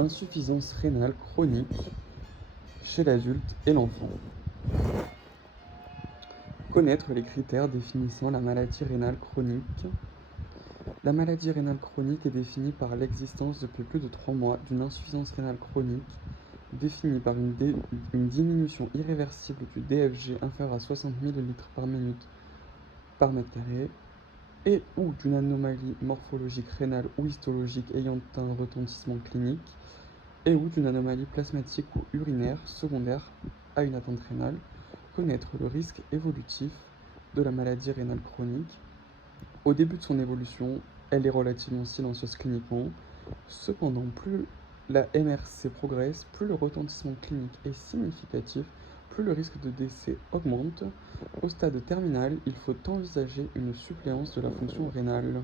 Insuffisance rénale chronique chez l'adulte et l'enfant. Connaître les critères définissant la maladie rénale chronique. La maladie rénale chronique est définie par l'existence depuis plus de 3 mois d'une insuffisance rénale chronique définie par une diminution irréversible du DFG inférieur à 60 ml par minute par mètre carré et ou d'une anomalie morphologique rénale ou histologique ayant un retentissement clinique et ou d'une anomalie plasmatique ou urinaire secondaire à une atteinte rénale. Connaître le risque évolutif de la maladie rénale chronique. Au début de son évolution, elle est relativement silencieuse cliniquement. Cependant, plus la MRC progresse, plus le retentissement clinique est significatif, plus le risque de décès augmente. Au stade terminal, il faut envisager une suppléance de la fonction rénale.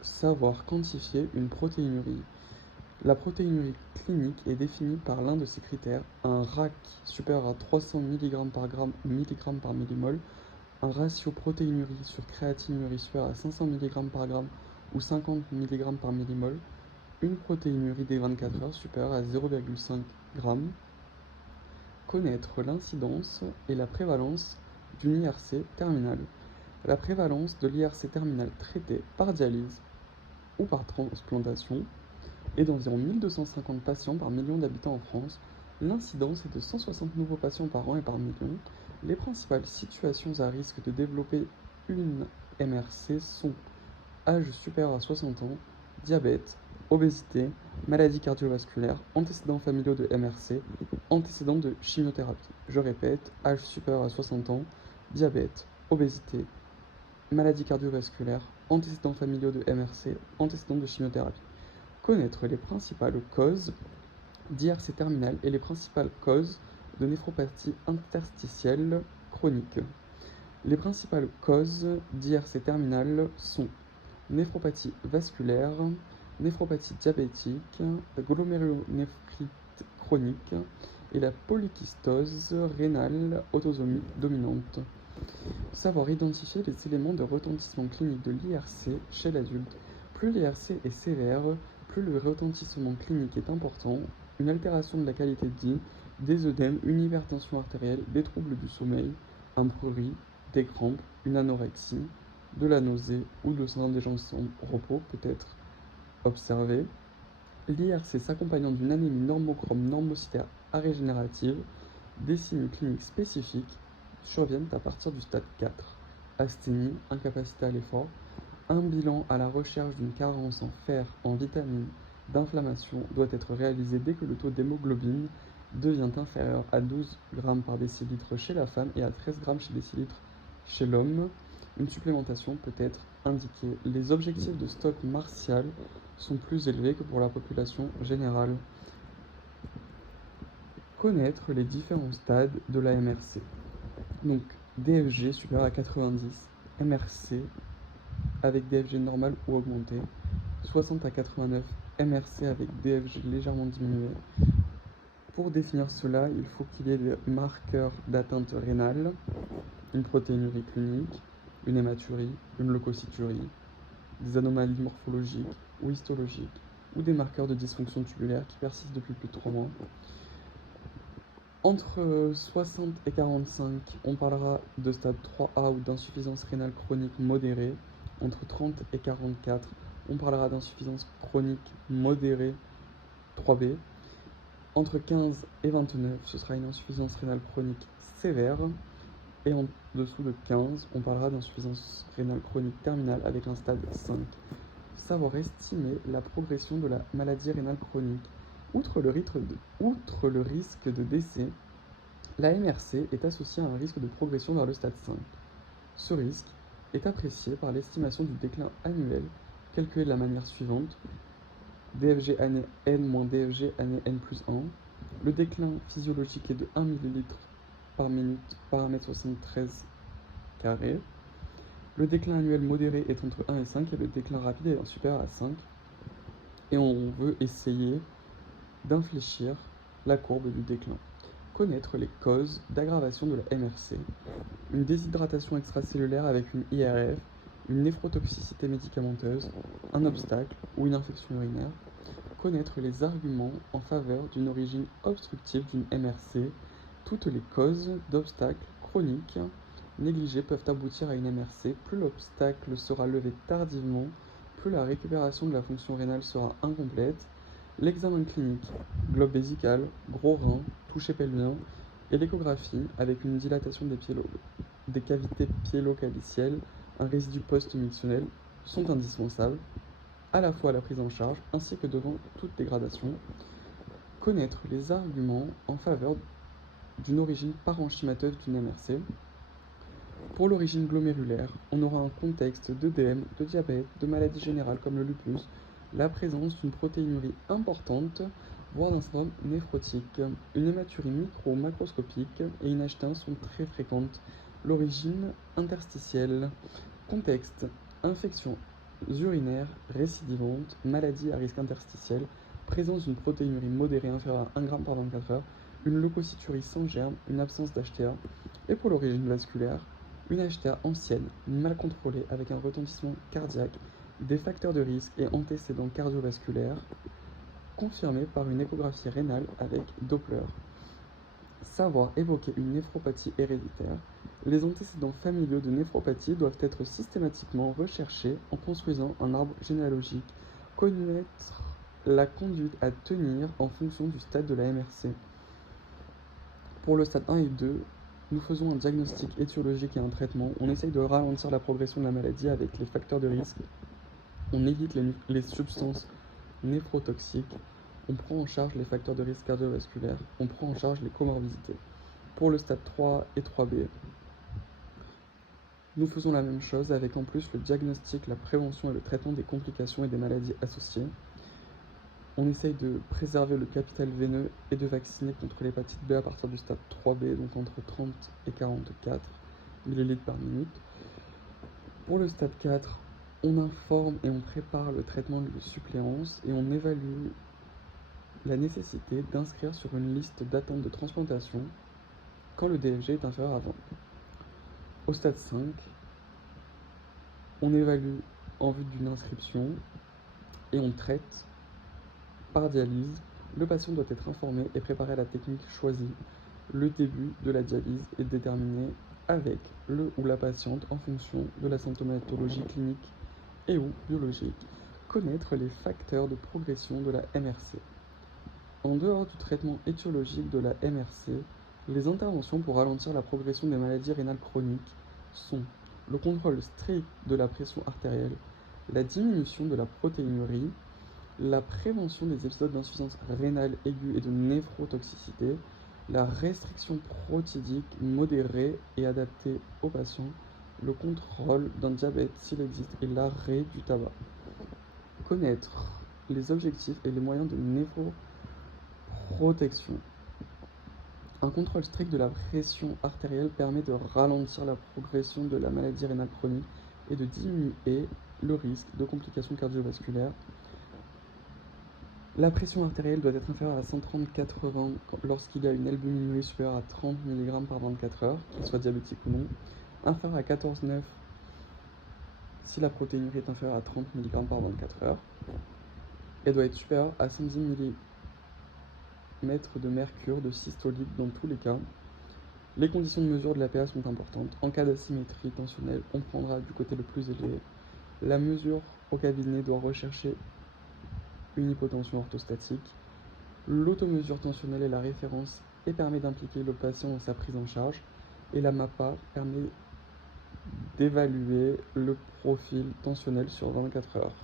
Savoir quantifier une protéinurie. La protéinurie clinique est définie par l'un de ces critères, un RAC supérieur à 300 mg par millimol, un ratio protéinurie sur créatinurie supérieur à 500 mg par gramme ou 50 mg par millimol, une protéinurie des 24 heures supérieure à 0,5 g. Connaître l'incidence et la prévalence d'une IRC terminale. La prévalence de l'IRC terminale traitée par dialyse ou par transplantation est d'environ 1250 patients par million d'habitants en France. L'incidence est de 160 nouveaux patients par an et par million. Les principales situations à risque de développer une MRC sont âge supérieur à 60 ans, diabète, obésité, maladie cardiovasculaire, antécédents familiaux de MRC, antécédents de chimiothérapie. Je répète, âge supérieur à 60 ans, diabète, obésité, maladie cardiovasculaire, antécédents familiaux de MRC, antécédents de chimiothérapie. Connaître les principales causes d'IRC terminale et les principales causes de néphropathie interstitielle chronique. Les principales causes d'IRC terminale sont néphropathie vasculaire, néphropathie diabétique, la glomérulonéphrite chronique et la polykystose rénale autosomique dominante. Savoir identifier les éléments de retentissement clinique de l'IRC chez l'adulte. Plus l'IRC est sévère, plus le retentissement clinique est important, une altération de la qualité de vie, des œdèmes, une hypertension artérielle, des troubles du sommeil, un bruit, des crampes, une anorexie, de la nausée ou le syndrome des jambes sans repos peut être observé. L'IRC s'accompagnant d'une anémie normochrome normocytaire arégénérative, des signes cliniques spécifiques surviennent à partir du stade 4. Asthénie, incapacité à l'effort, un bilan à la recherche d'une carence en fer, en vitamines, d'inflammation doit être réalisé dès que le taux d'hémoglobine devient inférieur à 12 g par décilitre chez la femme et à 13 g chez décilitre chez l'homme. Une supplémentation peut être indiquée. Les objectifs de stock martial sont plus élevés que pour la population générale. Connaître les différents stades de la MRC. Donc DFG supérieur à 90, MRC avec DFG normal ou augmenté, 60 à 89, MRC avec DFG légèrement diminué. Pour définir cela, il faut qu'il y ait des marqueurs d'atteinte rénale, une protéinurie clinique, une hématurie, une leucocyturie, des anomalies morphologiques ou histologiques, ou des marqueurs de dysfonction tubulaire qui persistent depuis plus de 3 mois. Entre 60 et 45, on parlera de stade 3A ou d'insuffisance rénale chronique modérée. Entre 30 et 44, on parlera d'insuffisance chronique modérée 3B. Entre 15 et 29, ce sera une insuffisance rénale chronique sévère. Et en dessous de 15, on parlera d'insuffisance rénale chronique terminale avec un stade 5. Savoir estimer la progression de la maladie rénale chronique. Outre le risque de décès, la MRC est associée à un risque de progression vers le stade 5. Ce risque est apprécié par l'estimation du déclin annuel, calculé de la manière suivante: DFG année N moins DFG année N plus 1. Le déclin physiologique est de 1 ml par minute par 1m73 carré. Le déclin annuel modéré est entre 1 et 5 et le déclin rapide est supérieur à 5. Et on veut essayer d'infléchir la courbe du déclin. Connaître les causes d'aggravation de la MRC. Une déshydratation extracellulaire avec une IRF, une néphrotoxicité médicamenteuse, un obstacle ou une infection urinaire. Connaître les arguments en faveur d'une origine obstructive d'une MRC. Toutes les causes d'obstacles chroniques négligés peuvent aboutir à une MRC. Plus l'obstacle sera levé tardivement, plus la récupération de la fonction rénale sera incomplète. L'examen clinique, globe vésical, gros rein, toucher pelvien et l'échographie avec une dilatation des cavités pyélocalicielles, un résidu post-mictionnel sont indispensables à la fois à la prise en charge ainsi que devant toute dégradation. Connaître les arguments en faveur d'une origine parenchymateuse d'une MRC. Pour l'origine glomérulaire, on aura un contexte d'œdème, de diabète, de maladies générales comme le lupus, la présence d'une protéinurie importante, voire d'un syndrome néphrotique. Une hématurie micro-macroscopique et une HT1 sont très fréquentes. L'origine interstitielle. Contexte, infection urinaire récidivante, maladie à risque interstitiel, présence d'une protéinurie modérée inférieure à 1 g par 24 heures, une leucocyturie sans germe, une absence d'HTA. Et pour l'origine vasculaire, une HTA ancienne, mal contrôlée avec un retentissement cardiaque, des facteurs de risque et antécédents cardiovasculaires, confirmés par une échographie rénale avec Doppler. Savoir évoquer une néphropathie héréditaire. Les antécédents familiaux de néphropathie doivent être systématiquement recherchés en construisant un arbre généalogique. Connaître la conduite à tenir en fonction du stade de la MRC. Pour le stade 1 et 2, nous faisons un diagnostic étiologique et un traitement. On essaye de ralentir la progression de la maladie avec les facteurs de risque. On évite les substances néphrotoxiques. On prend en charge les facteurs de risque cardiovasculaires. On prend en charge les comorbidités. Pour le stade 3 et 3B, nous faisons la même chose avec en plus le diagnostic, la prévention et le traitement des complications et des maladies associées. On essaye de préserver le capital veineux et de vacciner contre l'hépatite B à partir du stade 3B, donc entre 30 et 44 ml par minute. Pour le stade 4, on informe et on prépare le traitement de suppléance et on évalue la nécessité d'inscrire sur une liste d'attente de transplantation quand le DFG est inférieur à 20. Au stade 5, on évalue en vue d'une inscription et on traite par dialyse. Le patient doit être informé et préparé à la technique choisie. Le début de la dialyse est déterminé avec le ou la patiente en fonction de la symptomatologie clinique et ou biologique. Connaître les facteurs de progression de la MRC. En dehors du traitement étiologique de la MRC, les interventions pour ralentir la progression des maladies rénales chroniques sont le contrôle strict de la pression artérielle, la diminution de la protéinurie, la prévention des épisodes d'insuffisance rénale aiguë et de néphrotoxicité, la restriction protidique modérée et adaptée aux patients, le contrôle d'un diabète s'il existe et l'arrêt du tabac. Connaître les objectifs et les moyens de néphroprotection. Un contrôle strict de la pression artérielle permet de ralentir la progression de la maladie rénale chronique et de diminuer le risque de complications cardiovasculaires. La pression artérielle doit être inférieure à 130/80 lorsqu'il y a une albuminurie supérieure à 30 mg par 24 heures, qu'il soit diabétique ou non. Inférieure à 14,9 si la protéinurie est inférieure à 30 mg par 24 heures. Elle doit être supérieure à 110 mm de mercure de systolique dans tous les cas. Les conditions de mesure de l'APA sont importantes. En cas d'asymétrie tensionnelle, on prendra du côté le plus élevé. La mesure au cabinet doit rechercher une hypotension orthostatique. L'automesure tensionnelle est la référence et permet d'impliquer le patient dans sa prise en charge. Et la MAPA permet d'évaluer le profil tensionnel sur 24 heures.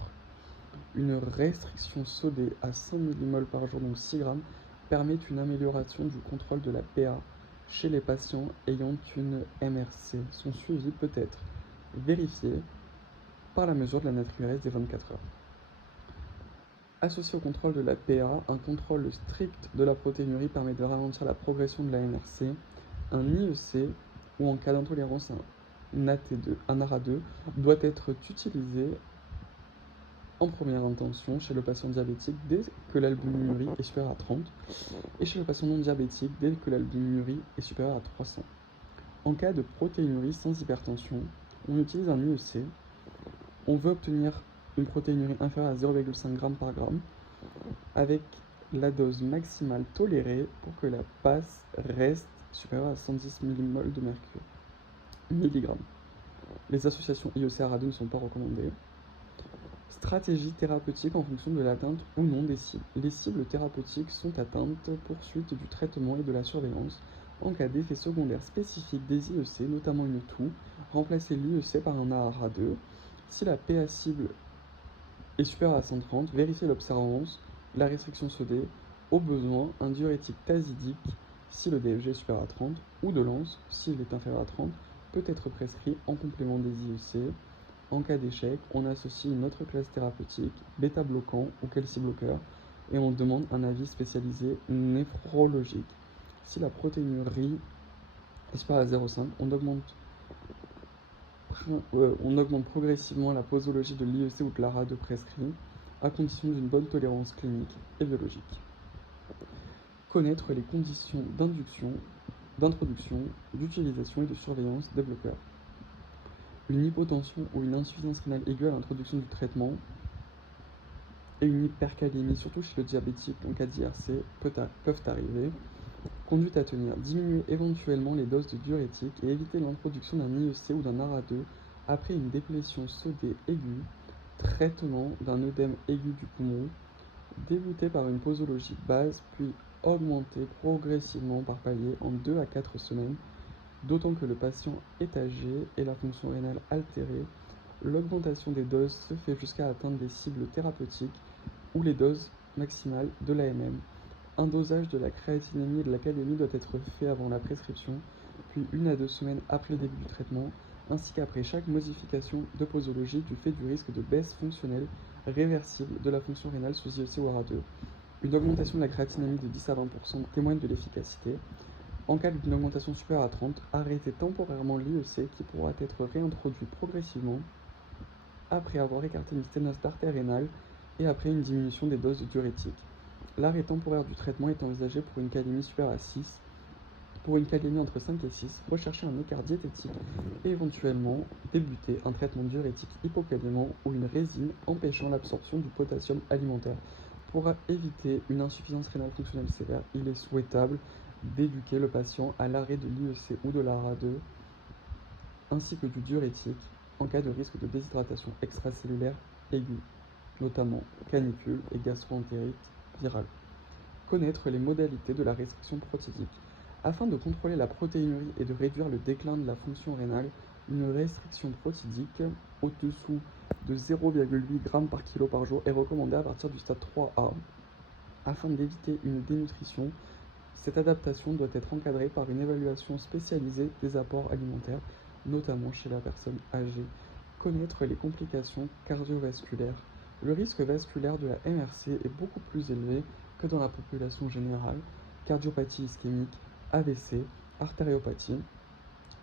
Une restriction sodée à 5 mmol par jour, donc 6 grammes, permet une amélioration du contrôle de la PA chez les patients ayant une MRC. Son suivi peut être vérifié par la mesure de la natriurése des 24 heures. Associé au contrôle de la PA, un contrôle strict de la protéinurie permet de ralentir la progression de la MRC. Un IEC, ou en cas d'intolérance à un ARA2, doit être utilisé en première intention chez le patient diabétique dès que l'albuminurie est supérieure à 30 et chez le patient non diabétique dès que l'albuminurie est supérieure à 300. En cas de protéinurie sans hypertension, on utilise un IEC On veut obtenir une protéinurie inférieure à 0,5 g par gramme avec la dose maximale tolérée pour que la passe reste supérieure à 110 mmol de mercure. Milligrammes. Les associations IEC-ARA2 ne sont pas recommandées. Stratégie thérapeutique en fonction de l'atteinte ou non des cibles. Les cibles thérapeutiques sont atteintes poursuite du traitement et de la surveillance en cas d'effet secondaire spécifique des IEC, notamment une toux, remplacer l'IEC par un ARA2. Si la PA cible est supérieure à 130, vérifiez l'observance, la restriction SED, au besoin un diurétique tasidique si le DFG est supérieur à 30 ou de lance s'il est inférieur à 30 peut être prescrit en complément des IEC. En cas d'échec, on associe une autre classe thérapeutique, bêta-bloquant ou calcibloqueur, et on demande un avis spécialisé néphrologique. Si la protéinurie est supérieure à 0,5, on augmente progressivement la posologie de l'IEC ou de l'ARA2 prescrit, à condition d'une bonne tolérance clinique et biologique. Connaître les conditions d'introduction, d'utilisation et de surveillance des bloqueurs. Une hypotension ou une insuffisance rénale aiguë à l'introduction du traitement et une hypercalémie, surtout chez le diabétique en cas d'IRC, peuvent arriver. Conduite à tenir, diminuer éventuellement les doses de diurétiques et éviter l'introduction d'un IEC ou d'un ARA2 après une déplétion SED aiguë, traitement d'un œdème aigu du poumon, débuter par une posologie basse puis augmenter progressivement par palier en 2 à 4 semaines, d'autant que le patient est âgé et la fonction rénale altérée. L'augmentation des doses se fait jusqu'à atteindre des cibles thérapeutiques ou les doses maximales de l'AMM. Un dosage de la créatinémie et de la calémie doit être fait avant la prescription, puis 1 à 2 semaines après le début du traitement, ainsi qu'après chaque modification de posologie du fait du risque de baisse fonctionnelle réversible de la fonction rénale sous IEC ou ARA2. Une augmentation de la créatinémie de 10 à 20% témoigne de l'efficacité. En cas d'une augmentation supérieure à 30, arrêtez temporairement l'IEC qui pourra être réintroduit progressivement après avoir écarté une sténose d'artère rénale et après une diminution des doses de diurétiques. L'arrêt temporaire du traitement est envisagé pour une calémie supérieure à 6. Pour une calémie entre 5 et 6, recherchez un écart diététique et éventuellement débuter un traitement diurétique hypocalémant ou une résine empêchant l'absorption du potassium alimentaire. Pour éviter une insuffisance rénale fonctionnelle sévère, il est souhaitable d'éduquer le patient à l'arrêt de l'IEC ou de l'ARA2 ainsi que du diurétique en cas de risque de déshydratation extracellulaire aiguë, notamment canicule et gastro-entérite virale. Connaître les modalités de la restriction protidique. Afin de contrôler la protéinurie et de réduire le déclin de la fonction rénale, une restriction protidique au-dessous de 0,8 g par kilo par jour est recommandée à partir du stade 3A. Afin d'éviter une dénutrition, cette adaptation doit être encadrée par une évaluation spécialisée des apports alimentaires, notamment chez la personne âgée. Connaître les complications cardiovasculaires. Le risque vasculaire de la MRC est beaucoup plus élevé que dans la population générale. Cardiopathie ischémique, AVC, artériopathie.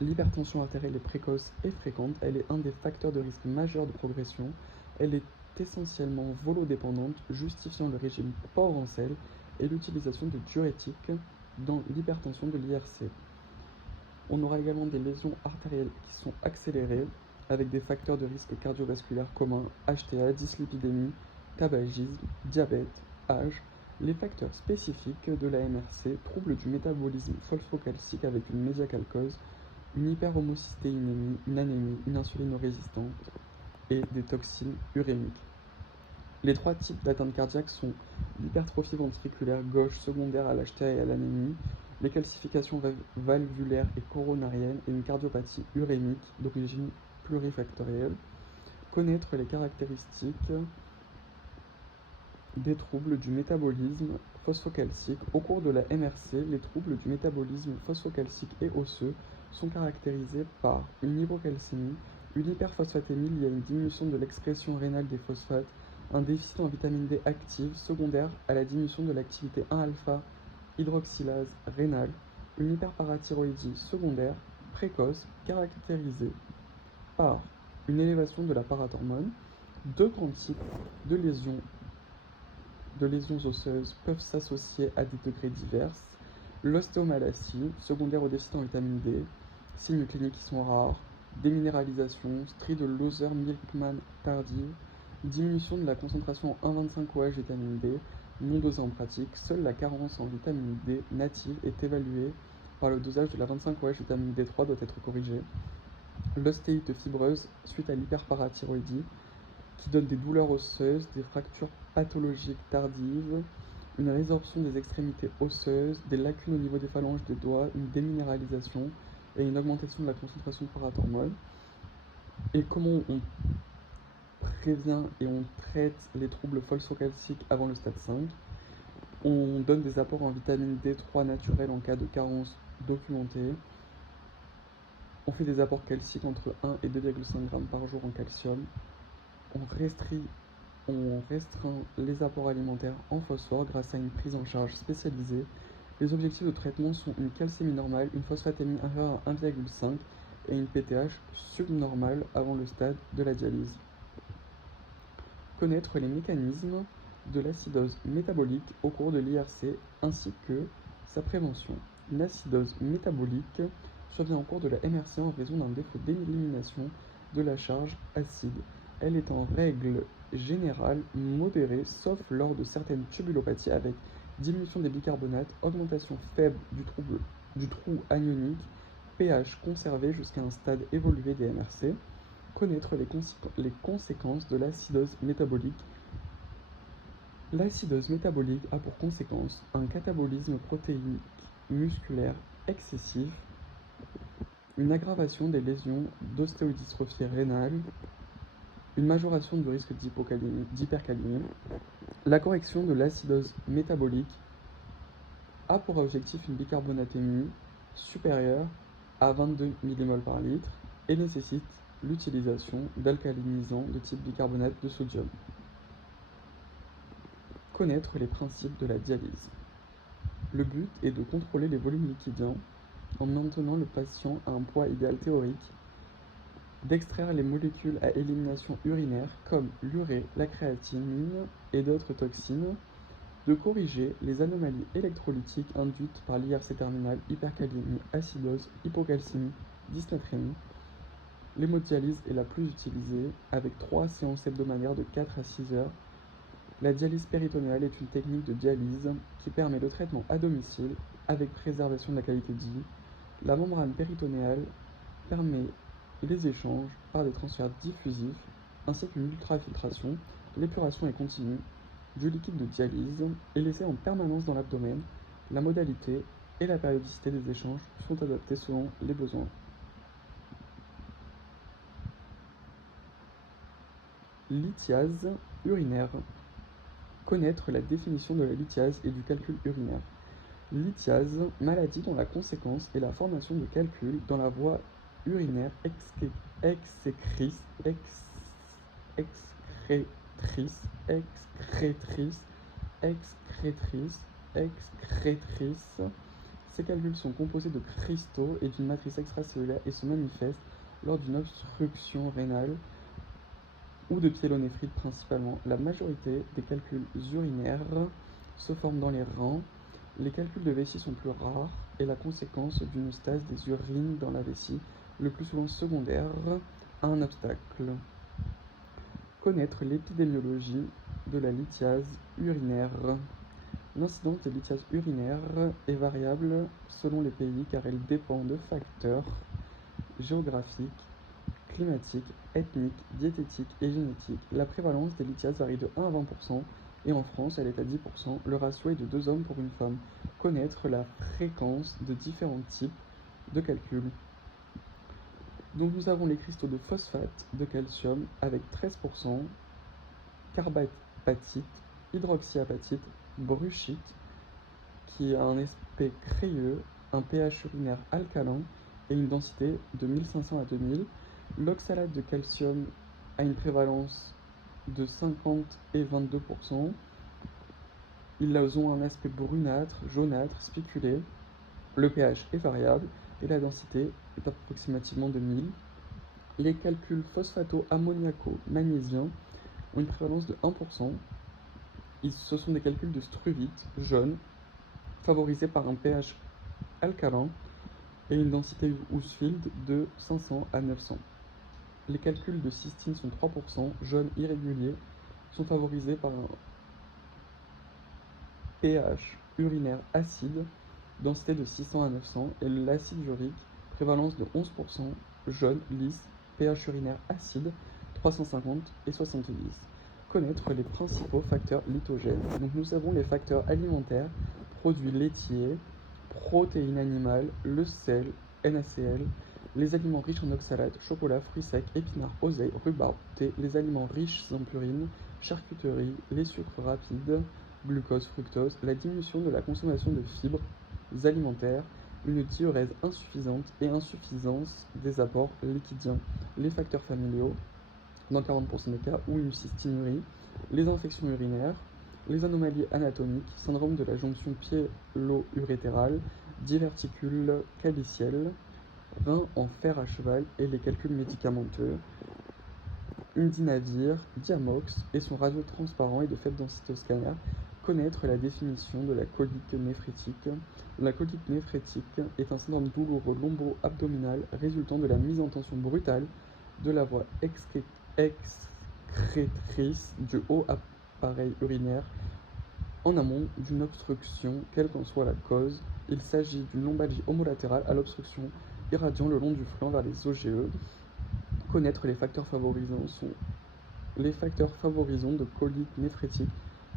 L'hypertension artérielle est précoce et fréquente. Elle est un des facteurs de risque majeur de progression. Elle est essentiellement volodépendante, justifiant le régime port en sel et l'utilisation de diurétiques dans l'hypertension de l'IRC. On aura également des lésions artérielles qui sont accélérées avec des facteurs de risque cardiovasculaire communs, HTA, dyslipidémie, tabagisme, diabète, âge. Les facteurs spécifiques de la MRC, troubles du métabolisme phosphocalcique avec une médiacalcose, une hyperhomocystéinémie, une anémie, une insulinorésistance et des toxines urémiques. Les 3 types d'atteinte cardiaque sont l'hypertrophie ventriculaire gauche secondaire à l'HTA et à l'anémie, les calcifications valvulaires et coronariennes et une cardiopathie urémique d'origine plurifactorielle. Connaître les caractéristiques des troubles du métabolisme phosphocalcique. Au cours de la MRC, les troubles du métabolisme phosphocalcique et osseux sont caractérisés par une hypocalcémie, une hyperphosphatémie liée à une diminution de l'expression rénale des phosphates, un déficit en vitamine D active secondaire à la diminution de l'activité 1-alpha hydroxylase rénale, une hyperparathyroïdie secondaire précoce caractérisée par une élévation de la parathormone. 2 grands types de lésions osseuses peuvent s'associer à des degrés divers. L'ostéomalacie, secondaire au déficit en vitamine D, signes cliniques qui sont rares, déminéralisation, strie de Loser-Milkman tardive, diminution de la concentration en 1,25 OH vitamine D, non dosée en pratique. Seule la carence en vitamine D native est évaluée par le dosage de la 25 OH vitamine D3 doit être corrigée. L'ostéite fibreuse suite à l'hyperparathyroïdie qui donne des douleurs osseuses, des fractures pathologiques tardives, une résorption des extrémités osseuses, des lacunes au niveau des phalanges des doigts, une déminéralisation et une augmentation de la concentration de parathormone. Et comment on prévient et on traite les troubles pholsocalciques avant le stade 5. On donne des apports en vitamine D3 naturelle en cas de carence documentée. On fait des apports calciques entre 1 et 2,5 g par jour en calcium. On restreint les apports alimentaires en phosphore grâce à une prise en charge spécialisée. Les objectifs de traitement sont une calcémie normale, une phosphatémie inférieure à 1,5 et une PTH subnormale avant le stade de la dialyse. Connaître les mécanismes de l'acidose métabolique au cours de l'IRC ainsi que sa prévention. L'acidose métabolique survient au cours de la MRC en raison d'un défaut d'élimination de la charge acide. Elle est en règle générale modérée, sauf lors de certaines tubulopathies avec diminution des bicarbonates, augmentation faible du trou anionique, pH conservé jusqu'à un stade évolué des MRC. Connaître les conséquences de l'acidose métabolique. L'acidose métabolique a pour conséquence un catabolisme protéique musculaire excessif, une aggravation des lésions d'ostéodystrophie rénale, une majoration du risque d'hypercalémie. La correction de l'acidose métabolique a pour objectif une bicarbonatémie supérieure à 22 mmol par litre et nécessite l'utilisation d'alcalinisants de type bicarbonate de sodium. Connaître les principes de la dialyse. Le but est de contrôler les volumes liquidiens en maintenant le patient à un poids idéal théorique, d'extraire les molécules à élimination urinaire comme l'urée, la créatinine et d'autres toxines, de corriger les anomalies électrolytiques induites par l'IRC terminal, hypercalémie, acidose, hypocalcémie, dysnatrémie. L'hémodialyse est la plus utilisée avec 3 séances hebdomadaires de 4 à 6 heures. La dialyse péritonéale est une technique de dialyse qui permet le traitement à domicile avec préservation de la qualité de vie. La membrane péritonéale permet les échanges par des transferts diffusifs ainsi qu'une ultrafiltration. L'épuration est continue du liquide de dialyse est laissé en permanence dans l'abdomen. La modalité et la périodicité des échanges sont adaptées selon les besoins. Lithiase urinaire. Connaître la définition de la lithiase et du calcul urinaire. Lithiase, maladie dont la conséquence est la formation de calculs dans la voie urinaire excrétrice, excrétrice. Ces calculs sont composés de cristaux et d'une matrice extracellulaire et se manifestent lors d'une obstruction rénale ou de pyélonéphrite principalement. La majorité des calculs urinaires se forment dans les reins. Les calculs de vessie sont plus rares et la conséquence d'une stase des urines dans la vessie, le plus souvent secondaire à un obstacle. Connaître l'épidémiologie de la lithiase urinaire. L'incidence de lithiase urinaire est variable selon les pays car elle dépend de facteurs géographiques, climatiques, ethniques, diététiques et génétiques. La prévalence des lithiases varie de 1 à 20% et en France elle est à 10%. Le ratio est de 2 hommes pour une femme. Connaître la fréquence de différents types de calculs. Donc nous avons les cristaux de phosphate de calcium avec 13%, carbapatite, hydroxyapatite, bruchite, qui a un aspect crayeux, un pH urinaire alcalin et une densité de 1500 à 2000. L'oxalate de calcium a une prévalence de 50 et 22%. Ils ont un aspect brunâtre, jaunâtre, spiculé. Le pH est variable et la densité est approximativement de 1000. Les calculs phosphato-ammoniaco-magnésiens ont une prévalence de 1%. Ce sont des calculs de struvite jaune, favorisés par un pH alcalin. et une densité Hounsfield de 500 à 900. Les calculs de cystine sont 3%, jaune irrégulier, sont favorisés par un pH urinaire acide, densité de 600 à 900, et l'acide urique, prévalence de 11%, jaune, lisse, pH urinaire acide, 350 et 70. Connaître les principaux facteurs lithogènes. Donc nous avons les facteurs alimentaires, produits laitiers, protéines animales, le sel, NaCl, les aliments riches en oxalate, chocolat, fruits secs, épinards, oseille, rhubarbe, thé, les aliments riches en purine, charcuterie, les sucres rapides, glucose, fructose, la diminution de la consommation de fibres alimentaires, une diurèse insuffisante et insuffisance des apports liquidiens, les facteurs familiaux, dans 40% des cas, ou une cystinurie, les infections urinaires, les anomalies anatomiques, syndrome de la jonction pyélo-urétérale, diverticules caliciels, rein en fer à cheval et les calculs médicamenteux, Indinavir, Diamox et son radio transparent et de faible densité au scanner. Connaître la définition de la colique néphrétique. La colique néphrétique est un syndrome douloureux lombo-abdominal résultant de la mise en tension brutale de la voie excrétrice du haut appareil urinaire en amont d'une obstruction, quelle qu'en soit la cause. Il s'agit d'une lombalgie homolatérale à l'obstruction irradiant le long du flanc vers les OGE. Connaître les facteurs favorisants sont les facteurs favorisants de colique néphrétique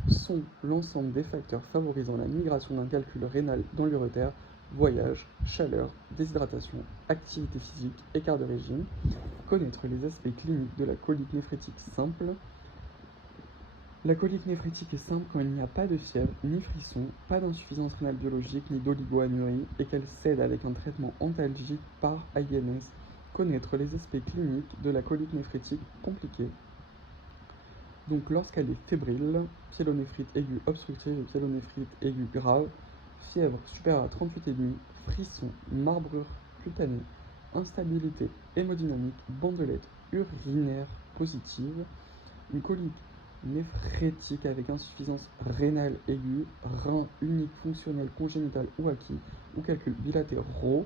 sont l'ensemble des facteurs favorisant la migration d'un calcul rénal dans l'urétère, voyage, chaleur, déshydratation, activité physique, écart de régime. Connaître les aspects cliniques de la colique néphrétique simple. La colique néphrétique est simple quand il n'y a pas de fièvre, ni frisson, pas d'insuffisance rénale biologique, ni d'oligoanurie, et qu'elle cède avec un traitement antalgique par INS. Connaître les aspects cliniques de la colique néphrétique compliquée. Donc lorsqu'elle est fébrile, pyélonéphrite aiguë obstructive et pyélonéphrite aiguë grave, fièvre supérieure à 38,5, frisson, marbrure cutanée, instabilité hémodynamique, bandelette urinaire positive, une colique néphrétique avec insuffisance rénale aiguë, rein unique fonctionnel congénital ou acquis, ou calculs bilatéraux,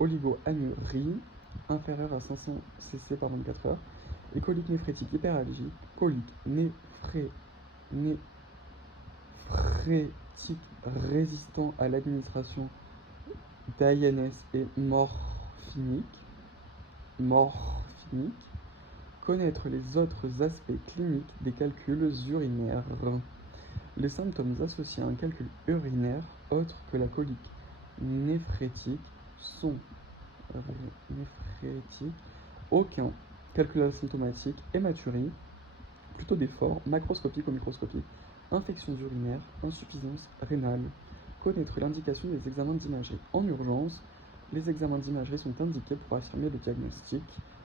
oligoanurie inférieure à 500 cc par 24 heures, et colique néphrétique hyperalgique, colique néphrétique résistant à l'administration d'INS et morphinique. Connaître les autres aspects cliniques des calculs urinaires. Les symptômes associés à un calcul urinaire autre que la colique néphrétique sont aucun calcul asymptomatique, hématurie, plutôt d'effort, macroscopique ou microscopique, infections urinaires, insuffisance rénale. Connaître l'indication des examens d'imagerie. En urgence, les examens d'imagerie sont indiqués pour affirmer le diagnostic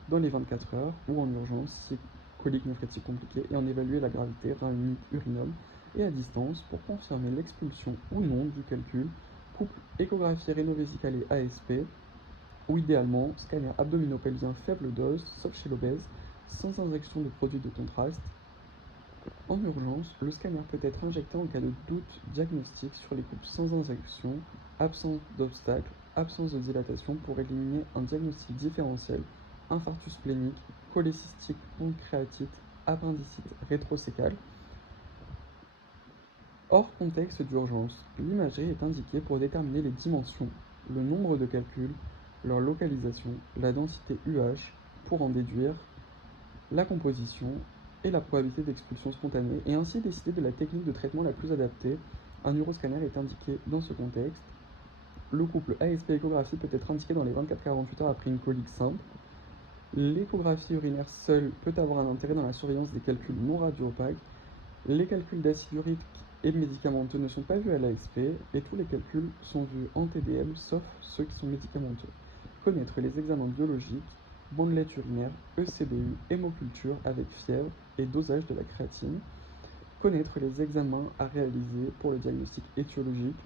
dans les 24 heures ou en urgence si colique néphrétique compliquée et en évaluer la gravité, rein unique, urinome, et à distance pour confirmer l'expulsion ou non du calcul, couple échographie rénovésicale et ASP, ou idéalement scanner abdominopelvien faible dose, sauf chez l'obèse, sans injection de produits de contraste. En urgence, le scanner peut être injecté en cas de doute diagnostique sur les couples sans injection, absence d'obstacle, absence de dilatation pour éliminer un diagnostic différentiel, infarctus splénique, cholécystique pancréatite, appendicite rétrocécale. Hors contexte d'urgence, l'imagerie est indiquée pour déterminer les dimensions, le nombre de calculs, leur localisation, la densité UH pour en déduire la composition et la probabilité d'expulsion spontanée et ainsi décider de la technique de traitement la plus adaptée. Un uroscanner est indiqué dans ce contexte. Le couple ASP-échographie peut être indiqué dans les 24-48 heures après une colique simple. L'échographie urinaire seule peut avoir un intérêt dans la surveillance des calculs non radio-opaques. Les calculs d'acide urique et médicamenteux ne sont pas vus à l'ASP et tous les calculs sont vus en TDM sauf ceux qui sont médicamenteux. Connaître les examens biologiques, bandelette urinaire, ECBU, hémoculture avec fièvre et dosage de la créatine. Connaître les examens à réaliser pour le diagnostic étiologique.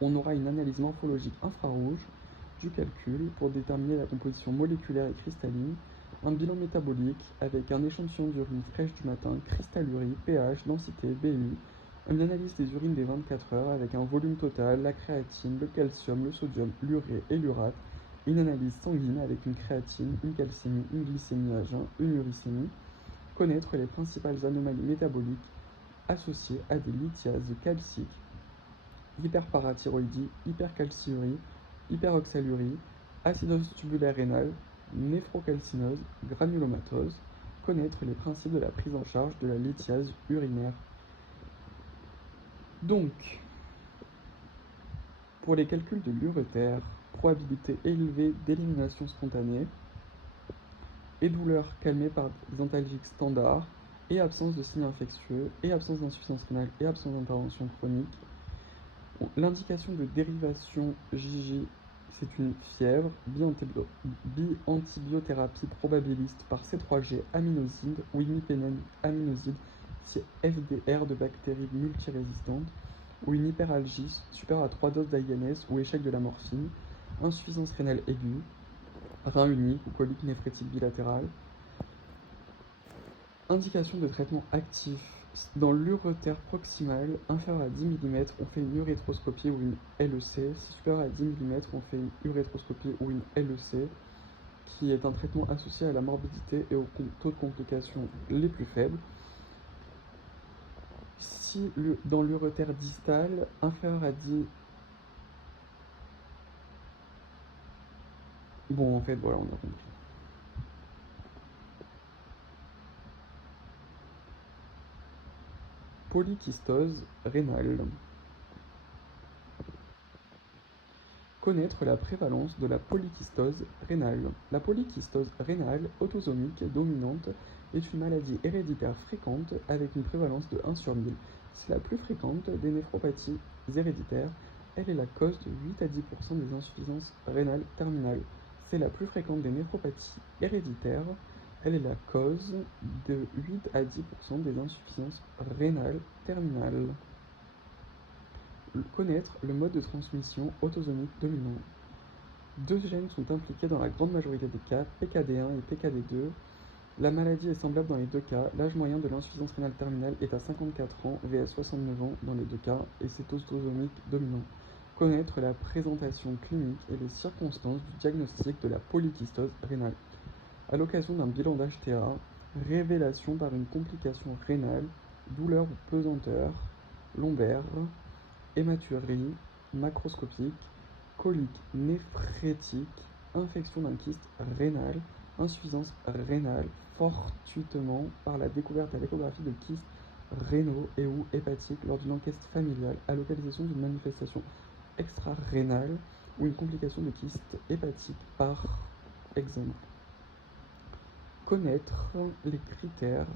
On aura une analyse morphologique infrarouge du calcul pour déterminer la composition moléculaire et cristalline, un bilan métabolique avec un échantillon d'urine fraîche du matin, cristallurie, pH, densité, BU, Une analyse des urines des 24 heures avec un volume total, la créatine, le calcium, le sodium, l'urée et l'urate. Une analyse sanguine avec une créatine, une calcémie, une glycémie à jeun, une uricémie. Connaître les principales anomalies métaboliques associées à des lithiases calciques, hyperparathyroïdie, hypercalciurie, hyperoxalurie, acidose tubulaire rénale, néphrocalcinose, granulomatose. Connaître les principes de la prise en charge de la lithiase urinaire. Donc, pour les calculs de l'urétère, probabilité élevée d'élimination spontanée et douleur calmée par des antalgiques standards et absence de signes infectieux et absence d'insuffisance rénale et absence d'intervention chronique. L'indication de dérivation JJ, c'est une fièvre, bi-antibiothérapie probabiliste par C3G aminoside ou imipenem aminoside si FDR de bactéries multirésistantes, ou une hyperalgie supérieure à 3 doses d'AINS ou échec de la morphine, insuffisance rénale aiguë, rein unique ou colique néphrétique bilatérale. Indication de traitement actif. Dans l'urétère proximal, inférieur à 10 mm, on fait une urétroscopie ou une LEC. Si supérieur à 10 mm, on fait une urétroscopie ou une LEC, qui est un traitement associé à la morbidité et au taux de complications les plus faibles. Si dans l'urétère distal, inférieur à 10... Bon, en fait, voilà, on a compris. Polykystose rénale. Connaître la prévalence de la polykystose rénale. La polykystose rénale autosomique dominante est une maladie héréditaire fréquente avec une prévalence de 1 sur 1000. C'est la plus fréquente des néphropathies héréditaires. Elle est la cause de 8 à 10% des insuffisances rénales terminales. C'est la plus fréquente des néphropathies héréditaires. Elle est la cause de 8 à 10% des insuffisances rénales terminales. Connaître le mode de transmission autosomique dominant. Deux gènes sont impliqués dans la grande majorité des cas, PKD1 et PKD2. La maladie est semblable dans les deux cas. L'âge moyen de l'insuffisance rénale terminale est à 54 ans, vs 69 ans dans les deux cas, et c'est autosomique dominant. Connaître la présentation clinique et les circonstances du diagnostic de la polykystose rénale. À l'occasion d'un bilan d'HTA, révélation par une complication rénale, douleur ou pesanteur, lombaire, hématurie macroscopique, colique néphrétique, infection d'un kyste rénal, insuffisance rénale, fortuitement par la découverte à l'échographie de kystes rénaux et ou hépatiques lors d'une enquête familiale à localisation d'une manifestation extra-rénale ou une complication de kyste hépatique par exemple. Connaître les critères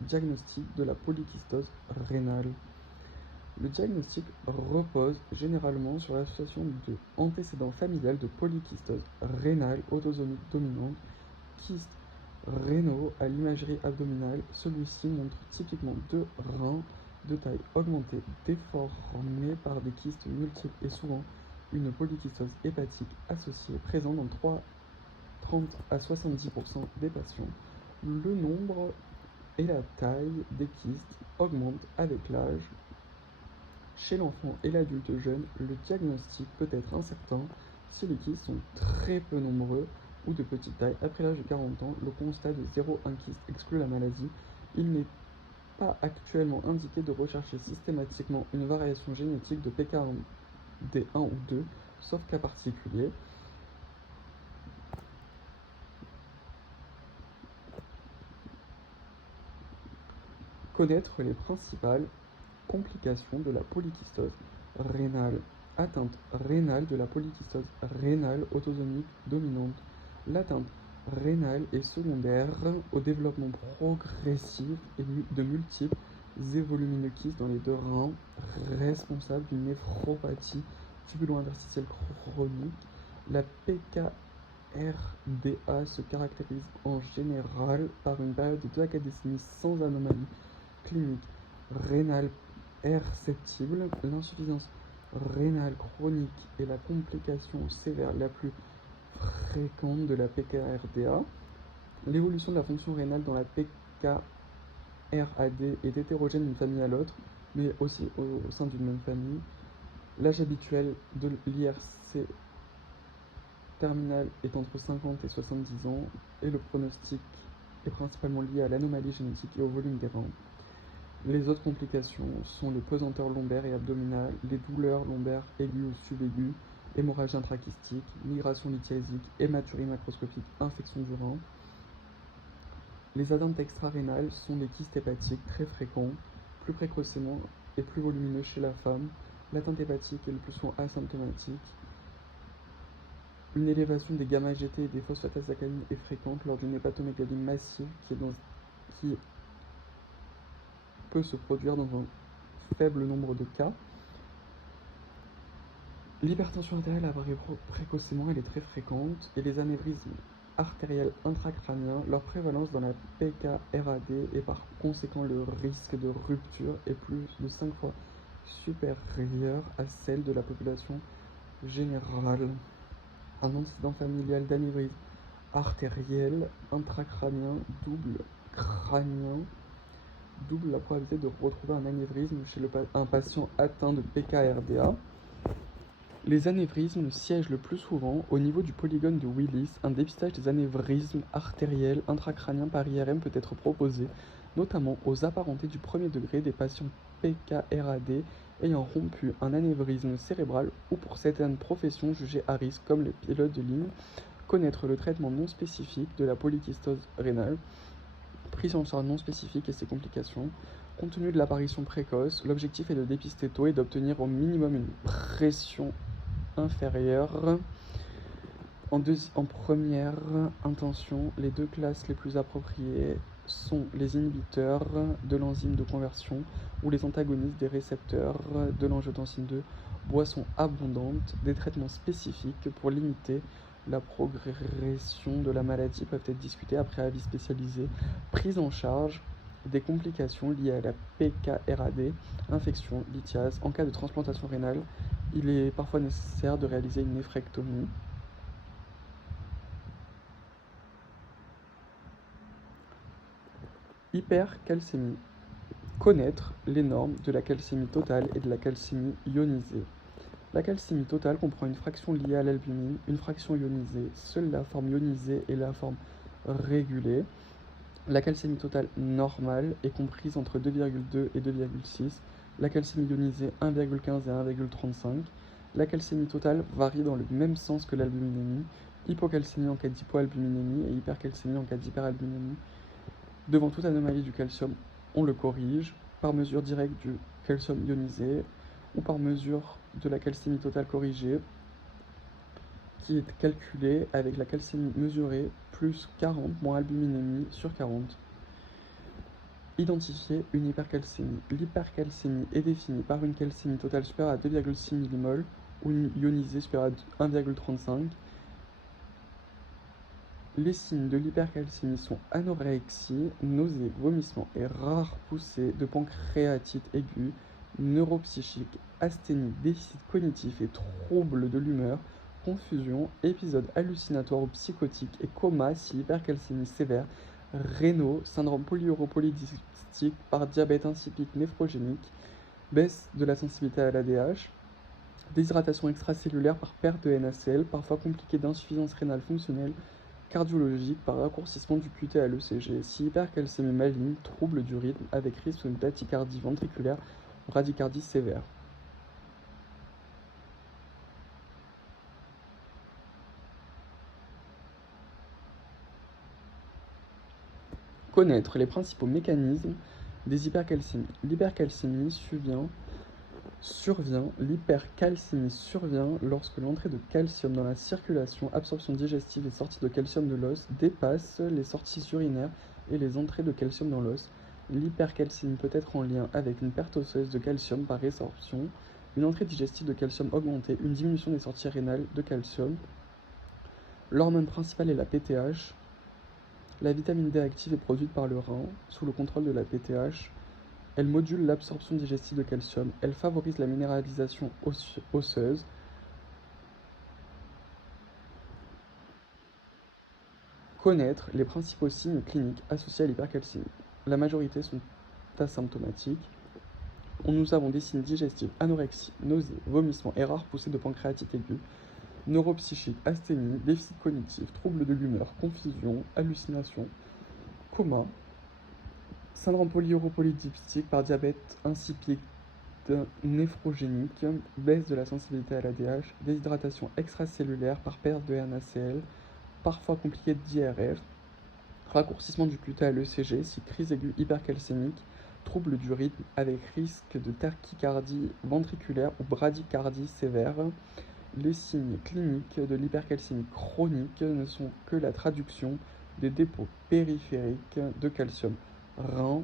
diagnostiques de la polykystose rénale. Le diagnostic repose généralement sur l'association de antécédents familial de polykystose rénale autosomique dominante, kystes rénaux à l'imagerie abdominale. Celui-ci montre typiquement deux reins de taille augmentée déformés par des kystes multiples et souvent une polykystose hépatique associée présente dans 30 à 70% des patients. Le nombre et la taille des kystes augmentent avec l'âge. Chez l'enfant et l'adulte jeune, le diagnostic peut être incertain si les kystes sont très peu nombreux ou de petite taille. Après l'âge de 40 ans, le constat de 0,1 kyste exclut la maladie. Il n'est pas actuellement indiqué de rechercher systématiquement une variation génétique de PKD1 ou 2, sauf cas particulier. Connaître les principales complications de la polykystose rénale. Atteinte rénale de la polykystose rénale autosomique dominante. L'atteinte rénale est secondaire au développement progressif de multiples évolumineux-kystes dans les deux reins, responsables d'une néphropathie tubulo-interstitielle chronique. La PKRDA se caractérise en général par une période de 2 à 4 décennies sans anomalie clinique rénale perceptible. L'insuffisance rénale chronique est la complication sévère la plus fréquente de la PKRDA. L'évolution de la fonction rénale dans la PKRAD est hétérogène d'une famille à l'autre. mais aussi au sein d'une même famille. L'âge habituel de l'IRC terminal est entre 50 et 70 ans et le pronostic est principalement lié à l'anomalie génétique et au volume des reins. Les autres complications sont les pesanteurs lombaires et abdominales, les douleurs lombaires aiguës ou subaiguës, hémorragie intrachystique, migration lithiasique, hématurie macroscopique, infection du rein. Les atteintes extra-rénales sont les kystes hépatiques très fréquents, plus précocement et plus volumineux chez la femme. L'atteinte hépatique est le plus souvent asymptomatique. Une élévation des gamma-GT et des phosphatase-saccharine est fréquente lors d'une hépatomégalie massive qui peut se produire dans un faible nombre de cas. L'hypertension artérielle apparaît précocement, elle est très fréquente, et les anévrismes artériels intracrâniens, leur prévalence dans la PKRAD et par conséquent le risque de rupture est plus de 5 fois supérieur à celle de la population générale. Un antécédent familial d'anévrisme artériel intracrânien double la probabilité de retrouver un anévrisme chez un patient atteint de PKRDA. Les anévrismes siègent le plus souvent au niveau du polygone de Willis. Un dépistage des anévrismes artériels intracrâniens par IRM peut être proposé, notamment aux apparentés du premier degré des patients PKRAD ayant rompu un anévrisme cérébral ou pour certaines professions jugées à risque comme les pilotes de ligne. Connaître le traitement non spécifique de la polykystose rénale, prise en charge non spécifique et ses complications. Compte tenu de l'apparition précoce, l'objectif est de dépister tôt et d'obtenir au minimum une pression inférieure. En première intention, les deux classes les plus appropriées sont les inhibiteurs de l'enzyme de conversion ou les antagonistes des récepteurs de l'angiotensine 2, boissons abondantes, des traitements spécifiques pour limiter la progression de la maladie peuvent être discutés après avis spécialisé, prise en charge des complications liées à la PKRAD, infection, lithiase. En cas de transplantation rénale, il est parfois nécessaire de réaliser une néphrectomie. Hypercalcémie. Connaître les normes de la calcémie totale et de la calcémie ionisée. La calcémie totale comprend une fraction liée à l'albumine, une fraction ionisée. Seule la forme ionisée est la forme régulée. La calcémie totale normale est comprise entre 2,2 et 2,6. La calcémie ionisée 1,15 et 1,35. La calcémie totale varie dans le même sens que l'albuminémie. Hypocalcémie en cas d'hypoalbuminémie et hypercalcémie en cas d'hyperalbuminémie. Devant toute anomalie du calcium, on le corrige par mesure directe du calcium ionisé ou par mesure de la calcémie totale corrigée qui est calculée avec la calcémie mesurée plus 40 moins albuminémie sur 40. Identifier une hypercalcémie. L'hypercalcémie est définie par une calcémie totale supérieure à 2,6 mmol ou une ionisée supérieure à 1,35. Les signes de l'hypercalcémie sont anorexie, nausées, vomissements et rares poussées de pancréatite aiguë, neuropsychique, asthénie, déficit cognitif et troubles de l'humeur, confusion, épisodes hallucinatoires ou psychotiques et coma si hypercalcémie sévère, rénaux, syndrome polyuropolydystique par diabète insipide néphrogénique, baisse de la sensibilité à l'ADH, déshydratation extracellulaire par perte de NaCl, parfois compliquée d'insuffisance rénale fonctionnelle, cardiologique par raccourcissement du QT à l'ECG, si hypercalcémie maligne, trouble du rythme avec risque de tachycardie ventriculaire ou bradycardie sévère. Connaître les principaux mécanismes des hypercalcémies. L'hypercalcémie survient lorsque l'entrée de calcium dans la circulation, absorption digestive et sortie de calcium de l'os dépasse les sorties urinaires et les entrées de calcium dans l'os. L'hypercalcémie peut être en lien avec une perte osseuse de calcium par résorption, une entrée digestive de calcium augmentée, une diminution des sorties rénales de calcium. L'hormone principale est la PTH. La vitamine D active est produite par le rein sous le contrôle de la PTH. Elle module l'absorption digestive de calcium, elle favorise la minéralisation osseuse. Connaître les principaux signes cliniques associés à l'hypercalcémie. La majorité sont asymptomatiques. Nous avons des signes digestifs, anorexie, nausées, vomissements et rares poussées de pancréatite aiguë, neuropsychique, asthénie, déficit cognitif, troubles de l'humeur, confusion, hallucinations, coma, syndrome polyuropolycystique par diabète insipide néphrogénique, baisse de la sensibilité à l'ADH, déshydratation extracellulaire par perte de NaCl, parfois compliquée d'IRR, raccourcissement du QT à l'ECG, crise aiguë hypercalcémique, trouble du rythme avec risque de tachycardie ventriculaire ou bradycardie sévère. Les signes cliniques de l'hypercalcémie chronique ne sont que la traduction des dépôts périphériques de calcium, rein,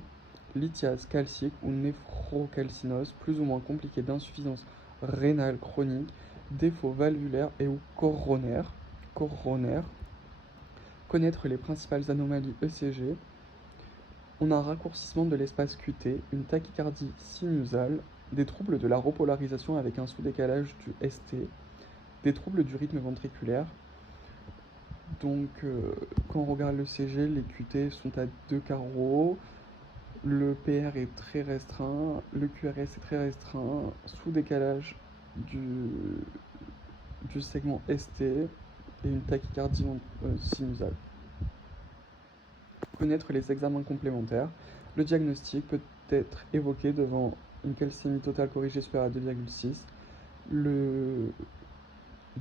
lithiase calcique ou néphrocalcinose plus ou moins compliquée d'insuffisance rénale chronique, défaut valvulaire et ou coronaire. Connaître les principales anomalies ECG. On a un raccourcissement de l'espace QT, une tachycardie sinusale, des troubles de la repolarisation avec un sous-décalage du ST, des troubles du rythme ventriculaire. Donc, quand on regarde le CG, les QT sont à 2 carreaux, le PR est très restreint, le QRS est très restreint, sous-décalage du segment ST et une tachycardie sinusale. Connaître les examens complémentaires. Le diagnostic peut être évoqué devant une calcémie totale corrigée supérieure à 2,6. Le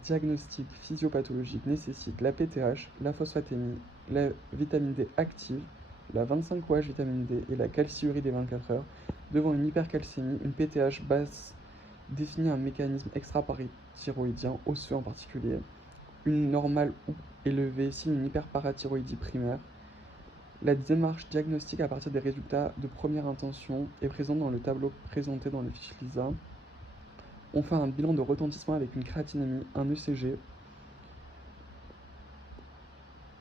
diagnostic physiopathologique nécessite la PTH, la phosphatémie, la vitamine D active, la 25OH vitamine D et la calciurie des 24 heures. Devant une hypercalcémie, une PTH basse définit un mécanisme extraparathyroïdien, osseux en particulier. Une normale ou élevée signe une hyperparathyroïdie primaire. La démarche diagnostique à partir des résultats de première intention est présente dans le tableau présenté dans le fichier LISA. On fait un bilan de retentissement avec une créatinémie, un ECG.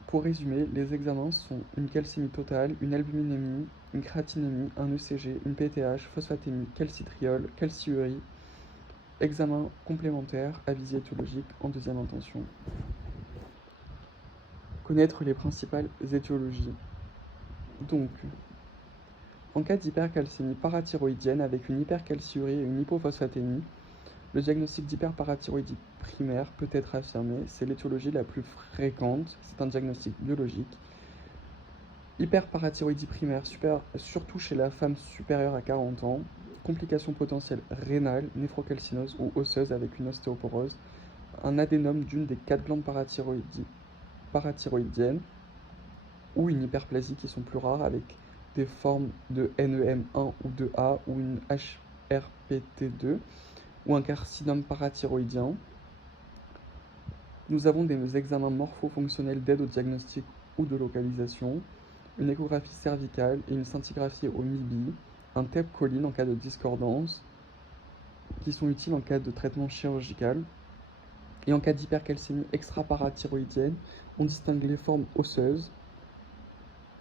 Pour résumer, les examens sont une calcémie totale, une albuminémie, une créatinémie, un ECG, une PTH, phosphatémie, calcitriol, calciurie. Examen complémentaire à visée étiologique en deuxième intention. Connaître les principales étiologies. Donc, en cas d'hypercalcémie parathyroïdienne avec une hypercalciurie et une hypophosphatémie, le diagnostic d'hyperparathyroïdie primaire peut être affirmé. C'est l'étiologie la plus fréquente. C'est un diagnostic biologique. Hyperparathyroïdie primaire, surtout chez la femme supérieure à 40 ans. Complications potentielles rénales, néphrocalcinose ou osseuse avec une ostéoporose. Un adénome d'une des 4 glandes parathyroïdiennes ou une hyperplasie qui sont plus rares avec des formes de NEM1 ou 2A ou une HRPT2 ou un carcinome parathyroïdien. Nous avons des examens morpho-fonctionnels d'aide au diagnostic ou de localisation, une échographie cervicale et une scintigraphie au MIBI, un TEP-choline en cas de discordance, qui sont utiles en cas de traitement chirurgical. Et en cas d'hypercalcémie extraparathyroïdienne, on distingue les formes osseuses,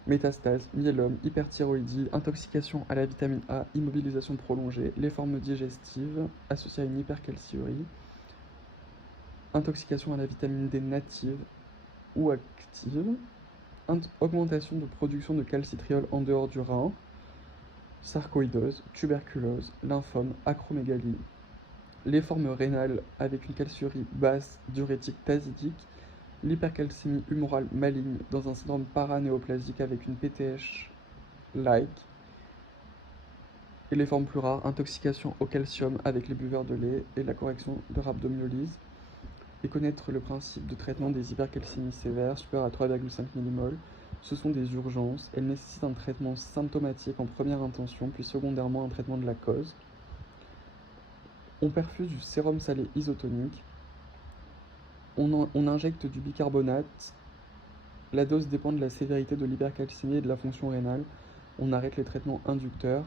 métastase, myélome, hyperthyroïdie, intoxication à la vitamine A, immobilisation prolongée, les formes digestives associées à une hypercalciurie, intoxication à la vitamine D native ou active, augmentation de production de calcitriol en dehors du rein, sarcoïdose, tuberculose, lymphome, acromégalie, les formes rénales avec une calciurie basse diurétique tasidique, l'hypercalcémie humorale maligne dans un syndrome paranéoplasique avec une PTH-like, et les formes plus rares, intoxication au calcium avec les buveurs de lait et la correction de rhabdomyolyse, et connaître le principe de traitement des hypercalcémies sévères supérieures à 3,5 mmol. Ce sont des urgences, elles nécessitent un traitement symptomatique en première intention, puis secondairement un traitement de la cause. On perfuse du sérum salé isotonique, on injecte du bicarbonate, la dose dépend de la sévérité de l'hypercalcémie et de la fonction rénale. On arrête les traitements inducteurs,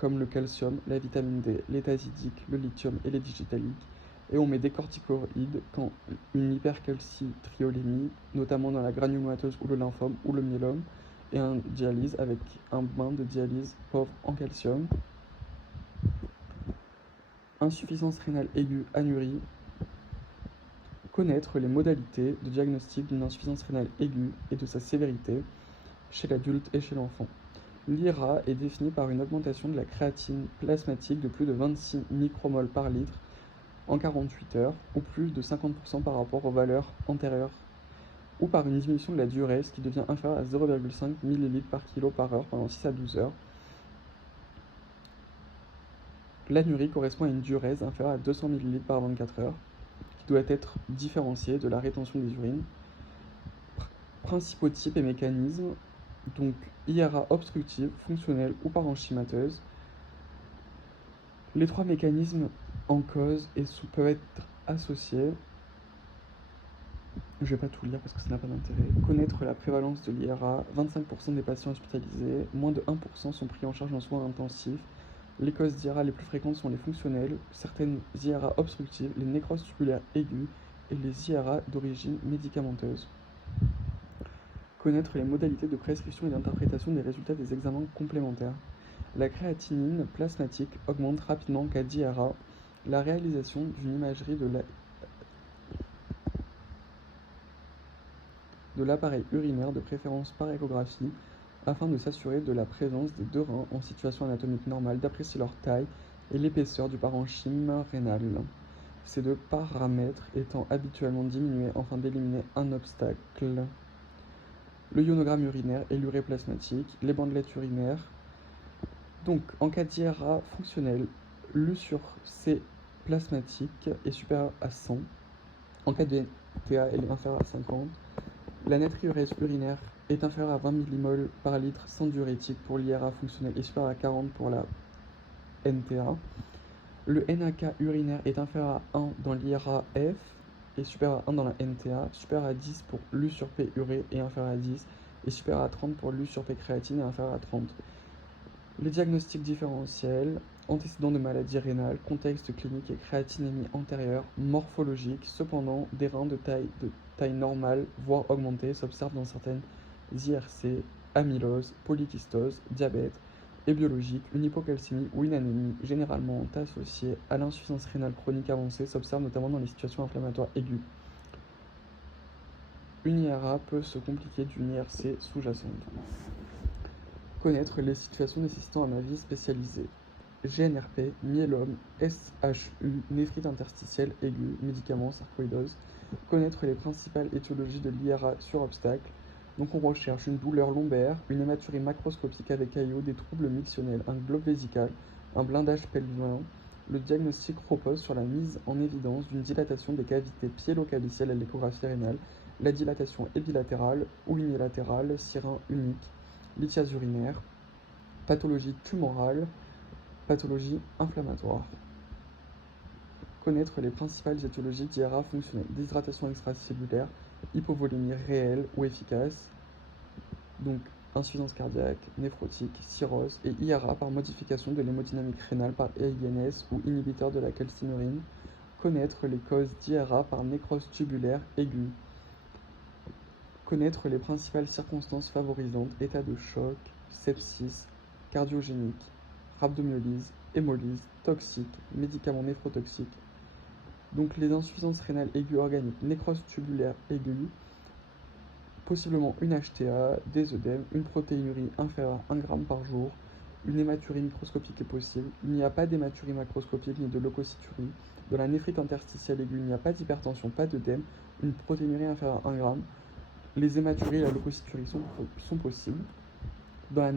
comme le calcium, la vitamine D, les tasidiques, le lithium et les digitaliques. Et on met des corticoïdes quand une hypercalcitriolémie, notamment dans la granulomatose ou le lymphome ou le myélome, et un dialyse avec un bain de dialyse pauvre en calcium. Insuffisance rénale aiguë anurie. Connaître les modalités de diagnostic d'une insuffisance rénale aiguë et de sa sévérité chez l'adulte et chez l'enfant. L'IRA est définie par une augmentation de la créatine plasmatique de plus de 26 micromoles par litre en 48 heures, ou plus de 50% par rapport aux valeurs antérieures, ou par une diminution de la durée, ce qui devient inférieur à 0,5 ml par kilo par heure pendant 6 à 12 heures. L'anurie correspond à une diurèse inférieure à 200 ml par 24 heures, qui doit être différenciée de la rétention des urines. Principaux types et mécanismes, donc IRA obstructive, fonctionnelle ou parenchymateuse. Les trois mécanismes en cause peuvent être associés. Je ne vais pas tout lire parce que ça n'a pas d'intérêt. Connaître la prévalence de l'IRA, 25% des patients hospitalisés, moins de 1% sont pris en charge en soins intensifs. Les causes d'IRA les plus fréquentes sont les fonctionnelles, certaines IRA obstructives, les nécroses tubulaires aiguës et les IRA d'origine médicamenteuse. Connaître les modalités de prescription et d'interprétation des résultats des examens complémentaires. La créatinine plasmatique augmente rapidement en cas d'IRA. La réalisation d'une imagerie de l'appareil urinaire, de préférence par échographie, afin de s'assurer de la présence des deux reins en situation anatomique normale, d'apprécier leur taille et l'épaisseur du parenchyme rénal. Ces deux paramètres étant habituellement diminués afin d'éliminer un obstacle. Le ionogramme urinaire et l'urée plasmatique, les bandelettes urinaires. Donc, en cas d'IRA fonctionnel, l'U sur C plasmatique est supérieur à 100. En cas de NTA, elle est inférieure à 50. La natriurèse urinaire est inférieure à 20 mmol par litre sans diurétique pour l'IRA fonctionnel et supérieure à 40 pour la NTA. Le NAK urinaire est inférieur à 1 dans l'IRA-F et supérieur à 1 dans la NTA, supérieur à 10 pour l'U sur P urée et inférieur à 10, et supérieur à 30 pour l'U sur P créatine et inférieur à 30. Les diagnostics différentiels, antécédents de maladie rénale, contexte clinique et créatinémie antérieure, morphologique. Cependant, des reins de taille normale, voire augmentée, s'observent dans certaines IRC, amylose, polykystose, diabète, et biologique. Une hypocalcémie ou une anémie, généralement associée à l'insuffisance rénale chronique avancée, s'observe notamment dans les situations inflammatoires aiguës. Une IRA peut se compliquer d'une IRC sous-jacente. Connaître les situations nécessitant un avis spécialisé. GNRP, myélome, SHU, néphrite interstitielle aiguë, médicaments, sarcoïdose. Connaître les principales étiologies de l'IRA sur obstacle. Donc on recherche une douleur lombaire, une hématurie macroscopique avec caillot, des troubles mictionnels, un globe vésical, un blindage pelvien. Le diagnostic repose sur la mise en évidence d'une dilatation des cavités piélo-calicielles à l'échographie rénale. La dilatation est bilatérale ou unilatérale, sirin unique. Lithiase urinaire, pathologie tumorale, pathologie inflammatoire. Connaître les principales étiologies d'IRA fonctionnelle. Déshydratation extracellulaire, hypovolémie réelle ou efficace, donc insuffisance cardiaque, néphrotique, cirrhose, et IRA par modification de l'hémodynamique rénale par EINS ou inhibiteur de la calcinurine. Connaître les causes d'IRA par nécrose tubulaire aiguë. Connaître les principales circonstances favorisantes, état de choc, sepsis, cardiogénique, rhabdomyolyse, hémolyse, toxique, médicaments néphrotoxiques. Donc les insuffisances rénales aiguës organiques, nécrose tubulaire aiguë, possiblement une HTA, des œdèmes, une protéinurie inférieure à 1 g par jour, une hématurie microscopique est possible. Il n'y a pas d'hématurie macroscopique ni de leucocyturie. Dans la néphrite interstitielle aiguë, il n'y a pas d'hypertension, pas d'œdème, une protéinurie inférieure à 1 g. Les hématuries et la leucocyturie sont possibles. Dans la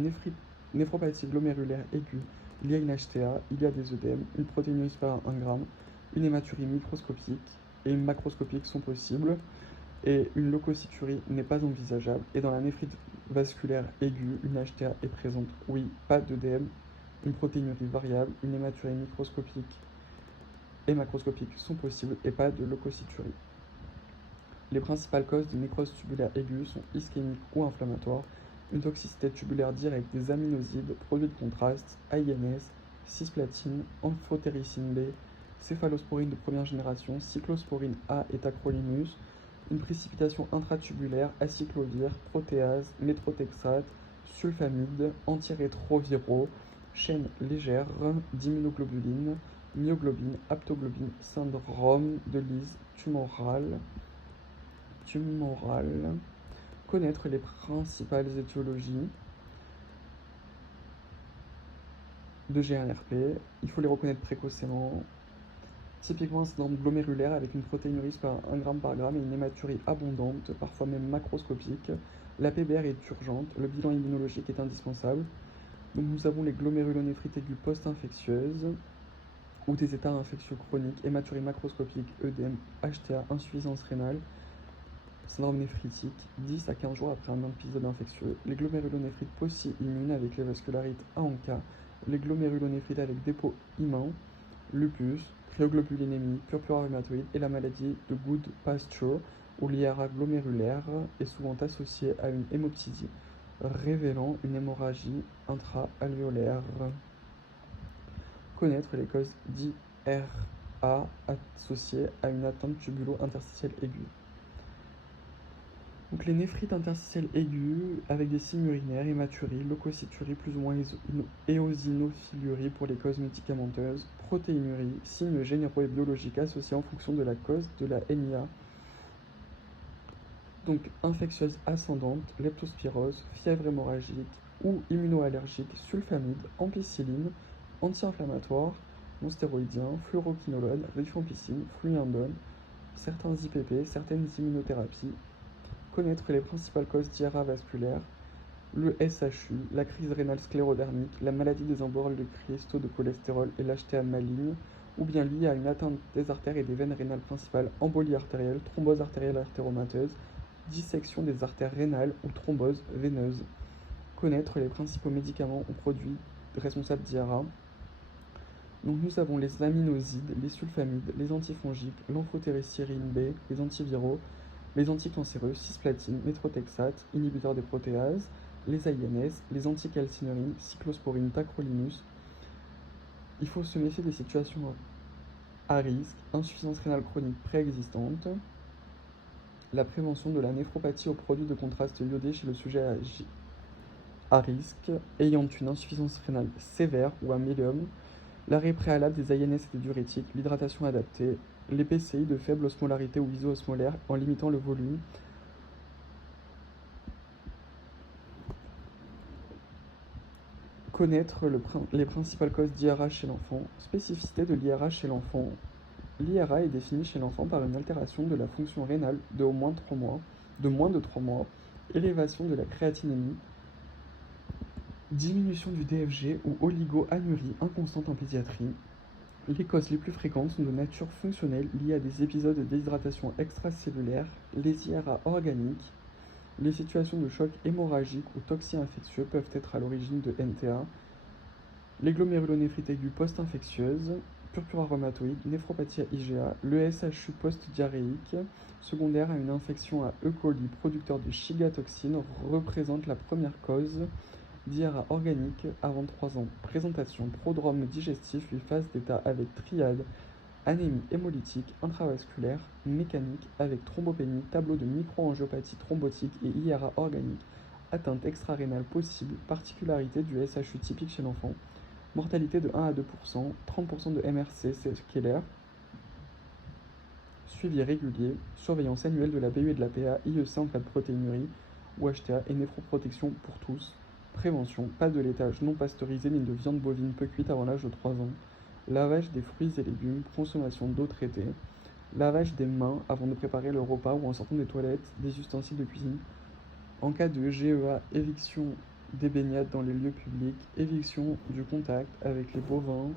néphropathie glomérulaire aiguë, il y a une HTA, il y a des œdèmes, une protéinurie supérieure à 1 g, une hématurie microscopique et macroscopique sont possibles, et une leucocyturie n'est pas envisageable. Et dans la néphrite vasculaire aiguë, une HTA est présente, oui, pas d'œdème, une protéinurie variable, une hématurie microscopique et macroscopique sont possibles, et pas de leucocyturie. Les principales causes de nécrose tubulaire aiguë sont ischémiques ou inflammatoires, une toxicité tubulaire directe des aminosides, produits de contraste, AINS, cisplatine, amphotéricine B, céphalosporine de première génération, cyclosporine A et tacrolimus, une précipitation intratubulaire, acyclovir, protéase, méthotrexate, sulfamide, antirétroviraux, chaîne légère d'immunoglobulines, myoglobine, aptoglobine, syndrome de Lise tumorale. Connaître les principales étiologies. de GNRP. Il faut les reconnaître précocement. Typiquement un syndrome glomérulaire avec une protéinurie supérieure à 1 g par gramme et une hématurie abondante, parfois même macroscopique. La PBR est urgente, le bilan immunologique est indispensable. Donc nous avons les glomérulonéphrite aiguë post-infectieuse ou des états infectieux chroniques, hématurie macroscopique, œdème, HTA, insuffisance rénale, syndrome néphritique, 10 à 15 jours après un épisode infectieux. Les glomérulonéphrite post-immunes avec les vascularites A en K, les glomérulonéphrite avec dépôt immun, lupus, cryoglobulinémie, purpura rhumatoïde et la maladie de Goodpasture où l'IRA glomérulaire est souvent associée à une hémoptysie, révélant une hémorragie intra-alvéolaire. Connaître les causes d'IRA associées à une atteinte tubulo-interstitielle aiguë. Donc les néphrites interstitielles aiguës avec des signes urinaires, hématurie, leucocyturie plus ou moins éosinophilurie pour les causes médicamenteuses, protéinurie, signes généraux et biologiques associés en fonction de la cause de la NIA. Donc infectieuse ascendante, leptospirose, fièvre hémorragique ou immunoallergique, sulfamide, ampicilline, anti-inflammatoire, non stéroïdien, fluoroquinolone, rifampicine, fluindone, certains IPP, certaines immunothérapies. Connaître les principales causes d'IRA vasculaire, le SHU, la crise rénale sclérodermique, la maladie des emboles de cristaux de cholestérol et l'HTA maligne, ou bien liée à une atteinte des artères et des veines rénales principales, embolie artérielle, thrombose artérielle artéromateuse, dissection des artères rénales ou thrombose veineuse. Connaître les principaux médicaments ou produits responsables d'IRA. Donc nous avons les aminosides, les sulfamides, les antifongiques, l'amphotericine B, les antiviraux, les anticancéreux, cisplatine, méthotrexate, inhibiteurs des protéases, les AINS, les anticalcineurines, cyclosporine, tacrolimus. Il faut se méfier des situations à risque, insuffisance rénale chronique préexistante, la prévention de la néphropathie aux produits de contraste iodé chez le sujet à risque, ayant une insuffisance rénale sévère ou à médium, l'arrêt préalable des AINS et des diurétiques, l'hydratation adaptée, les PCI de faible osmolarité ou iso-osmolaire en limitant le volume. Connaître les principales causes d'IRA chez l'enfant. Spécificité de l'IRA chez l'enfant. L'IRA est définie chez l'enfant par une altération de la fonction rénale de moins de 3 mois, élévation de la créatinémie, diminution du DFG ou oligoanurie inconstante en pédiatrie. Les causes les plus fréquentes sont de nature fonctionnelle liées à des épisodes de déshydratation extracellulaire, les IRA organiques. Les situations de choc hémorragique ou toxi-infectieux peuvent être à l'origine de NTA. Les glomérulonéphrite aiguë post-infectieuse, purpura rhumatoïde, néphropathie à IgA, le SHU post-diarrhéique, secondaire à une infection à E. coli producteur de chigatoxine, représente la première cause d'IRA organique avant 3 ans. Présentation, prodrome digestif, une phase d'état avec triade, anémie hémolytique, intravasculaire, mécanique, avec thrombopénie, tableau de microangiopathie thrombotique et IRA organique, atteinte extra-rénale possible, particularité du SHU typique chez l'enfant, mortalité de 1 à 2%, 30% de MRC séquelaire, suivi régulier, surveillance annuelle de la BU et de la PA, IEC en cas de protéinurie ou HTA et néphroprotection pour tous, prévention, pas de laitage non pasteurisé ni de viande bovine peu cuite avant l'âge de 3 ans, lavage des fruits et légumes, consommation d'eau traitée, lavage des mains avant de préparer le repas ou en sortant des toilettes, des ustensiles de cuisine. En cas de GEA, éviction des baignades dans les lieux publics, éviction du contact avec les bovins,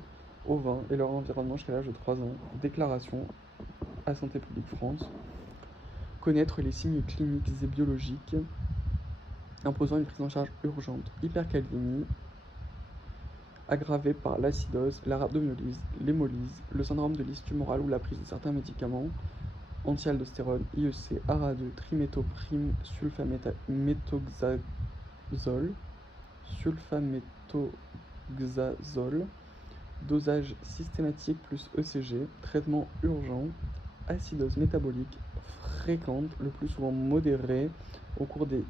ovins et leur environnement jusqu'à l'âge de 3 ans. Déclaration à Santé publique France. Connaître les signes cliniques et biologiques imposant une prise en charge urgente. Hypercalémie, aggravée par l'acidose, la rhabdomyolyse, l'hémolyse, le syndrome de l'issue tumorale ou la prise de certains médicaments, anti-aldostérone, IEC, ARA2, triméthoprime, sulfaméthoxazole, dosage systématique plus ECG, traitement urgent, acidose métabolique fréquente, le plus souvent modérée au cours des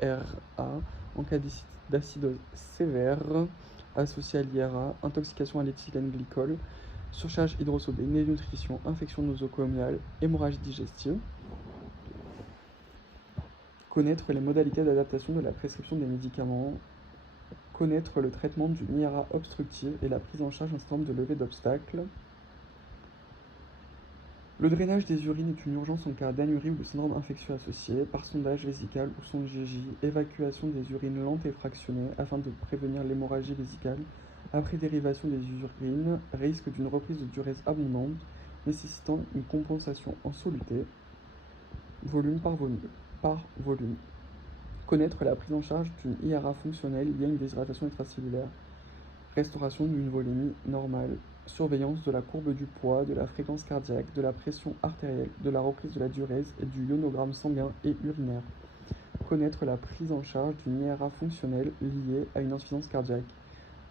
IRA, en cas d'acidose sévère associée à l'IRA, intoxication à l'éthylène glycol, surcharge hydrosodée, malnutrition, infection nosocomiale, hémorragie digestive. Connaître les modalités d'adaptation de la prescription des médicaments. Connaître le traitement d'une IRA obstructive et la prise en charge d'un certain nombre de levées d'obstacles. Le drainage des urines est une urgence en cas d'anurie ou de syndrome infectieux associé, par sondage vésical ou sonde GJ, évacuation des urines lentes et fractionnées afin de prévenir l'hémorragie vésicale, après dérivation des urines, risque d'une reprise de diurèse abondante, nécessitant une compensation en soluté, volume par volume. Connaître la prise en charge d'une IRA fonctionnelle liée à une déshydratation extracellulaire, restauration d'une volémie normale, surveillance de la courbe du poids, de la fréquence cardiaque, de la pression artérielle, de la reprise de la diurèse et du ionogramme sanguin et urinaire. Connaître la prise en charge d'une IRA fonctionnelle liée à une insuffisance cardiaque.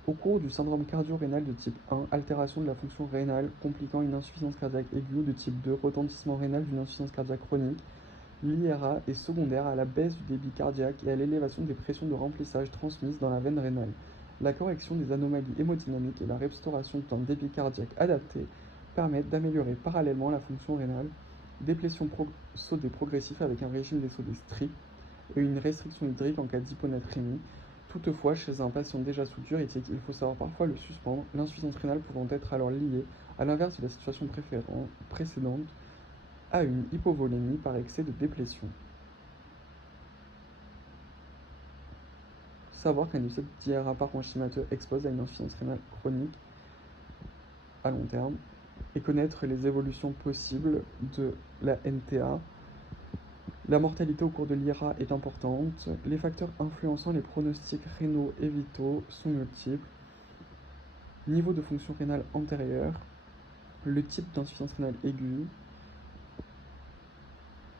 Au cours du syndrome cardio-rénal de type 1, altération de la fonction rénale compliquant une insuffisance cardiaque aiguë, de type 2, retentissement rénal d'une insuffisance cardiaque chronique, l'IRA est secondaire à la baisse du débit cardiaque et à l'élévation des pressions de remplissage transmises dans la veine rénale. La correction des anomalies hémodynamiques et la restauration d'un débit cardiaque adapté permettent d'améliorer parallèlement la fonction rénale, déplétion sodée progressif avec un régime des sodés strict et une restriction hydrique en cas d'hyponatrémie. Toutefois, chez un patient déjà sous diurétique, il faut savoir parfois le suspendre, l'insuffisance rénale pouvant être alors liée, à l'inverse de la situation précédente, à une hypovolémie par excès de déplétion. Savoir qu'un épisode d'IRA parenchymateux expose à une insuffisance rénale chronique à long terme et connaître les évolutions possibles de la NTA. La mortalité au cours de l'IRA est importante. Les facteurs influençant les pronostics rénaux et vitaux sont multiples. Niveau de fonction rénale antérieure, le type d'insuffisance rénale aiguë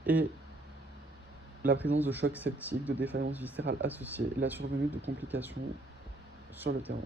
et la présence de chocs septiques, de défaillance viscérale associée et la survenue de complications sur le terrain.